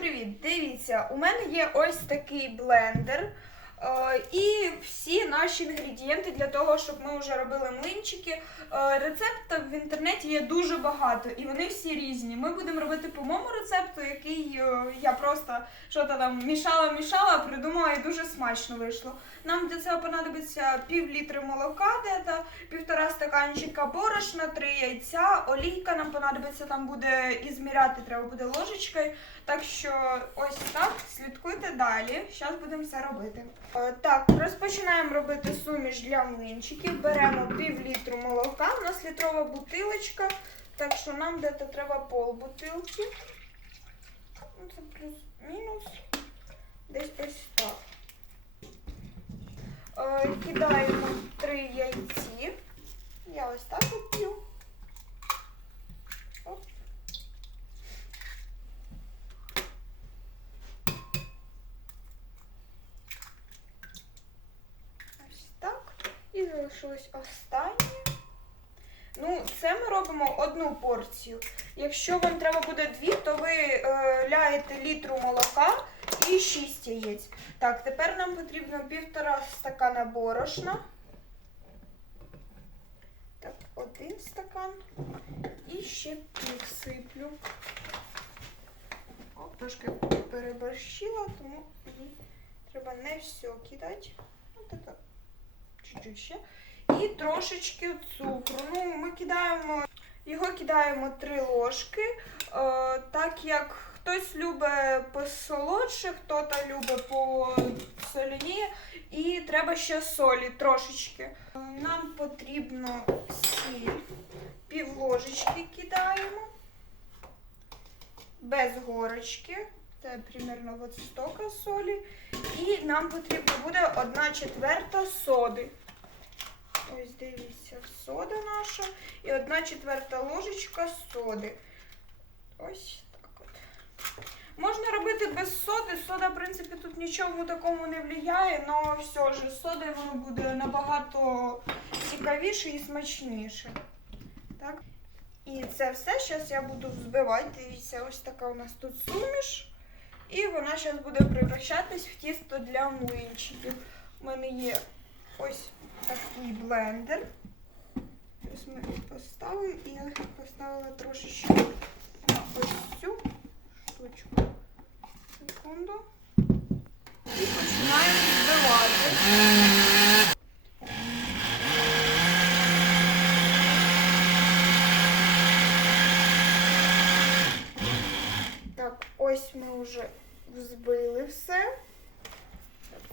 привіт! Дивіться, у мене є ось такий блендер. Е, І всі наші інгредієнти для того, щоб ми вже робили млинчики. Е, Рецептів в інтернеті є дуже багато, і вони всі різні. Ми будемо робити по моєму рецепту, який е, я просто що то там мішала, мішала, придумала і дуже смачно вийшло. Нам для цього понадобиться пів літри молока, де-то, півтора стаканчика борошна, три яйця, олійка нам понадобиться, там буде і зміряти треба буде ложечкою. Так що ось так, слідкуйте далі. Зараз будемо все робити. Е, Так, розпочинаємо робити суміш для млинчиків. Беремо пів літру молока, у нас літрова бутилочка, так що нам десь треба пол бутилки. Ну, Це плюс-мінус. Десь ось так. Е, Кидаємо три яйці. Я ось так от п'ю. Оп. Ось так. Залишилось останнє. Ну, це ми робимо одну порцію. Якщо вам треба буде дві, то ви е, ляєте літру молока і 6 яєць. Так, тепер нам потрібно півтора стакана борошна. Так, один стакан. І ще пів сиплю. О, трошки переборщила, тому мені треба не все кидати. Ось так, чуть-чуть ще. І трошечки цукру. Ну, ми кидаємо, його кидаємо 3 ложки, е, так як хтось любить посолодше, хтось любить по соліні. І треба ще солі трошечки. Е, Нам потрібно сіль, пів ложечки кидаємо, без горочки. Це примерно от стока солі. І нам потрібно буде 1 четверта соди. Ось дивіться, сода наша. І 1 четверта ложечка соди. Ось так от. Можна робити без соди. Сода, в принципі, тут нічому такому не впливає, але все ж з содою воно буде набагато цікавіше і смачніше. Так. І це все зараз я буду взбивати. Дивіться, ось така у нас тут суміш. І вона зараз буде превращатись в тісто для млинчиків. У мене є ось такий блендер. Ось ми поставимо і я поставила трошечки ось цю штучку. Секунду. І починаємо збивати. Так, ось ми вже взбили все.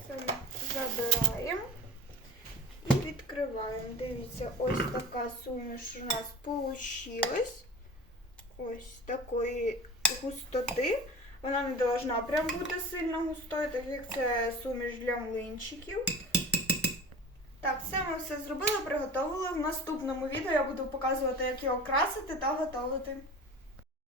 Це ми забираємо і відкриваємо. Дивіться, ось така суміш у нас получилась. Ось такої густоти. Вона не должна прям бути сильно густою, так як це суміш для млинчиків. Так, це ми все зробили, приготували. В наступному відео я буду показувати, як його красити та готувати.